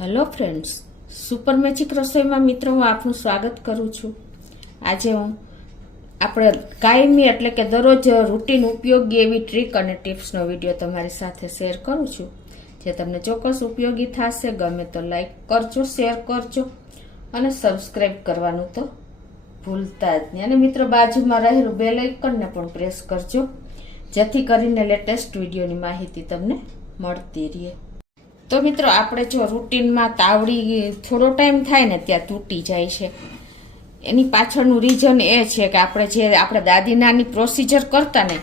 Hello friends, super magic રસોઈમાં મિત્રો હું આપનું સ્વાગત કરું છું. આજે હું આપણે કાયમી એટલે કે દરરોજ રૂટીન ઉપયોગી એવી ટ્રીક અને ટિપ્સનો વિડીયો તમારી સાથે શેર કરું છું, જે તમને ચોક્કસ ઉપયોગી થશે. ગમે તો લાઈક કરજો, શેર કરજો અને સબસ્ક્રાઈબ કરવાનું તો ભૂલતા જ નહીં. અને મિત્રો બાજુમાં રહેલું બેલ આઇકનને પણ પ્રેસ કરજો, જેથી કરીને લેટેસ્ટ વિડીયોની માહિતી તમને મળતી રહે. તો મિત્રો આપણે જો રૂટીનમાં તાવડી થોડો ટાઈમ થાય ને ત્યાં તૂટી જાય છે, એની પાછળનું રીઝન એ છે કે આપણે દાદી નાની પ્રોસિજર કરતા ને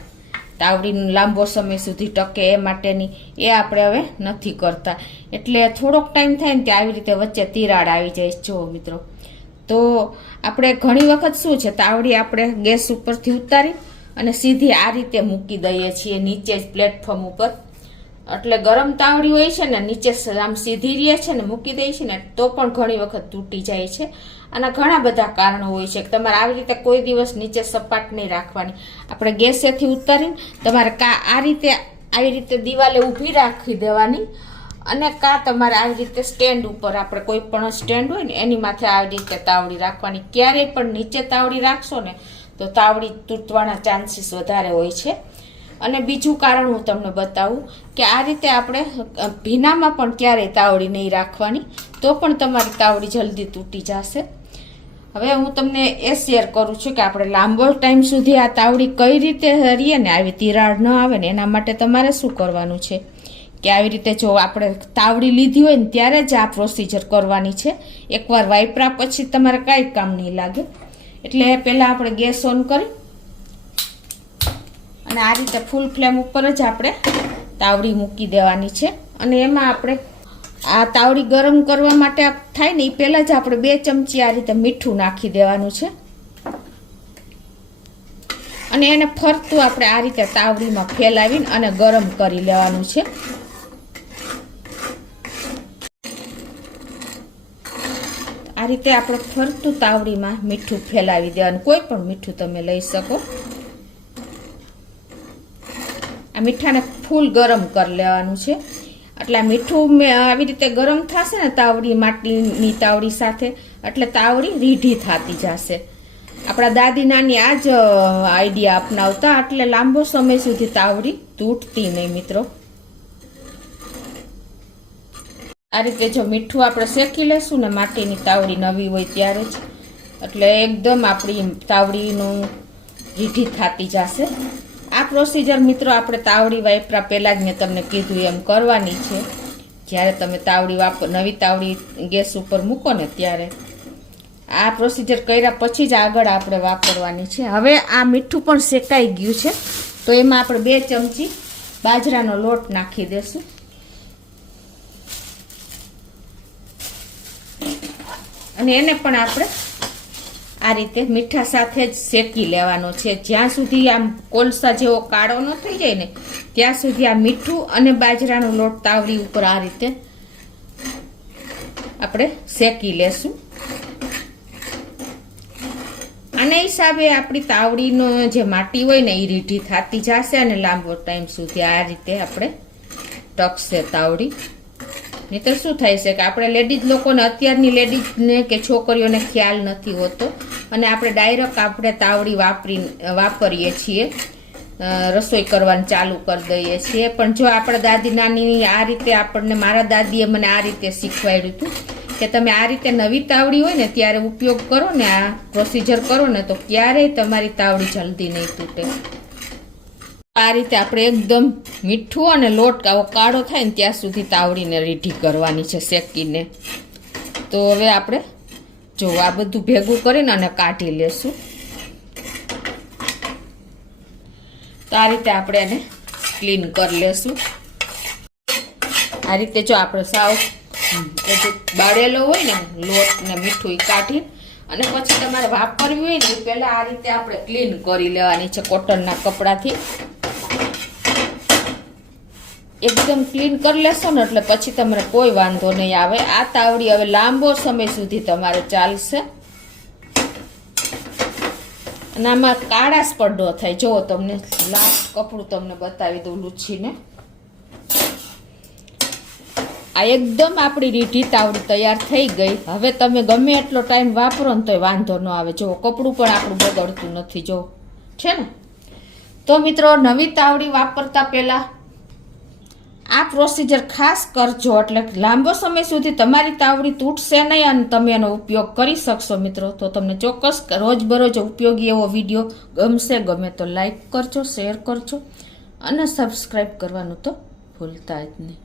તાવડીનું લાંબો સમય સુધી ટકે એ માટેની, એ આપણે હવે નથી કરતા. એટલે થોડોક ટાઈમ થાય ને ત્યાં આવી રીતે વચ્ચે તિરાડ આવી જાય. જો મિત્રો, તો આપણે ઘણી વખત શું છે, તાવડી આપણે ગેસ ઉપરથી ઉતારી અને સીધી આ રીતે મૂકી દઈએ છીએ નીચે જ પ્લેટફોર્મ ઉપર. એટલે ગરમ તાવડી હોય છે ને, નીચે આમ સીધી રહે છે ને, મૂકી દઈએ છીએ ને તો પણ ઘણી વખત તૂટી જાય છે. આના ઘણા બધા કારણો હોય છે કે તમારે આવી રીતે કોઈ દિવસ નીચે સપાટ નહીં રાખવાની. આપણે ગેસેથી ઉતારીને તમારે આવી રીતે દિવાલે ઊભી રાખી દેવાની, અને તમારે આવી રીતે સ્ટેન્ડ ઉપર, આપણે કોઈ પણ સ્ટેન્ડ હોય ને એની માથે આવી રીતે તાવડી રાખવાની. ક્યારેય પણ નીચે તાવડી રાખશો ને તો તાવડી તૂટવાના ચાન્સીસ વધારે હોય છે. અને બીજું કારણ હું તમને બતાવું કે આ રીતે આપણે ભીનામાં પણ ક્યારેય તાવડી નહીં રાખવાની, તો પણ તમારી તાવડી જલ્દી તૂટી જશે. હવે હું તમને એ શેર કરું છું કે આપણે લાંબો ટાઈમ સુધી આ તાવડી કઈ રીતે રહીએ ને, આવી તિરાડ ન આવે ને, એના માટે તમારે શું કરવાનું છે કે આવી રીતે જો આપણે તાવડી લીધી હોય ને ત્યારે જ આ પ્રોસિજર કરવાની છે. એકવાર વાપરા પછી તમારે કાંઈ કામ નહીં લાગે. એટલે પહેલાં આપણે ગેસ ઓન કરી અને આ રીતે ફૂલ ફ્લેમ ઉપર જ આપણે તાવડી મૂકી દેવાની છે. અને એમાં આપણે આ તાવડી ગરમ કરવા માટે થાય ને એ પહેલાં જ આપણે 2 ચમચી આ રીતે મીઠું નાખી દેવાનું છે. અને એને ફરતું આપણે આ રીતે તાવડીમાં ફેલાવીને અને ગરમ કરી લેવાનું છે. આ રીતે આપણે ફરતું તાવડીમાં મીઠું ફેલાવી દેવાનું. કોઈ પણ મીઠું તમે લઈ શકો. આ મીઠાને ફૂલ ગરમ કરી લેવાનું છે. એટલે મીઠું આવી રીતે ગરમ થશે ને તાવડી, માટીની તાવડી સાથે, એટલે તાવડી રીઢી થતી જશે. આપણા દાદી નાની આ જ આઈડિયા અપનાવતા, એટલે લાંબો સમય સુધી તાવડી તૂટતી નહીં મિત્રો. આ રીતે જો મીઠું આપણે શેકી લેશું ને માટીની તાવડી નવી હોય ત્યારે જ, એટલે એકદમ આપણી તાવડીનું રીઢી થતી જશે. આ પ્રોસિજર મિત્રો આપણે તાવડી વાપરા પહેલાં જ મેં તમને કીધું એમ કરવાની છે. જ્યારે તમે નવી તાવડી ગેસ ઉપર મૂકો ને ત્યારે આ પ્રોસિજર કર્યા પછી જ આગળ આપણે વાપરવાની છે. હવે આ મીઠું પણ શેકાઈ ગયું છે, તો એમાં આપણે 2 ચમચી બાજરાનો લોટ નાખી દેશું. અને એને પણ આપણે આ રીતે મીઠા સાથે જ શેકી લેવાનો છે. જ્યાં સુધી આમ કોલસા જેવો કાળો ન થઈ જાય ને ત્યાં સુધી આ મીઠું અને બાજરાનો લોટ તાવડી ઉપર આ રીતે આપણે શેકી લેશું. આના હિસાબે આપણી તાવડીનો જે માટી હોય ને એ રીઢી થતી જશે અને લાંબો ટાઈમ સુધી આ રીતે આપણે ટકશે તાવડી. નહીં તો શું થાય છે કે આપણે લેડીઝ લોકોને, અત્યારની લેડીઝને કે છોકરીઓને ખ્યાલ નથી હોતો, અને આપણે ડાયરેક્ટ આપણે તાવડી વાપરીએ છીએ, રસોઈ કરવાનું ચાલુ કરી દઈએ છીએ. પણ જો આપણા દાદી નાની આ રીતે, મારા દાદીએ મને આ રીતે શીખવાડ્યું હતું કે તમે આ રીતે નવી તાવડી હોય ને ત્યારે ઉપયોગ કરો ને, આ પ્રોસિજર કરો ને, તો ક્યારેય તમારી તાવડી જલ્દી નહીં તૂટે. આ રીતે આપણે એકદમ મીઠું અને લોટ આવો કાળો થાય ને ત્યાં સુધી તાવડીને રીઢી કરવાની છે શેકીને. તો હવે આપણે જો આ બધું ભેગું કરીને અને કાઢી લેશું. તો આ રીતે આપણે એને ક્લીન કરી લેશું. આ રીતે જો આપણે સાવ બધું બાળેલો હોય ને લોટ ને મીઠું એ કાઢી અને પછી તમારે વાપરવી હોય ને પહેલાં આ રીતે આપણે ક્લીન કરી લેવાની છે કોટનના કપડાથી. એકદમ ક્લીન કરી લેશો ને એટલે પછી તમારે કોઈ વાંધો નહીં આવે. આ તાવડી હવે લાંબો સમય સુધી તમારે ચાલશે. અને આમાં કાળાશ પણ ન થાય. જુઓ, તમને લાસ્ટ કપડું તમને બતાવી દઉં લૂછીને. આ એકદમ આપણી રીઢી તાવડી તૈયાર થઈ ગઈ. હવે તમે ગમે એટલો ટાઈમ વાપરો ને તોય વાંધો ન આવે. જો કપડું પણ આપણું બગડતું નથી, જો છે ને. તો મિત્રો, નવી તાવડી વાપરતા પહેલા આ પ્રોસિજર ખાસ કરજો, એટલે લાંબો સમય સુધી તમારી તાવડી તૂટશે નહીં અને તમે એનો ઉપયોગ કરી શકશો. મિત્રો, તો તમને ચોક્કસ રોજબરોજ ઉપયોગી એવો વિડીયો ગમશે. ગમે તો લાઈક કરજો, શેર કરજો અને સબસ્ક્રાઈબ કરવાનું તો ભૂલતા જ નહીં.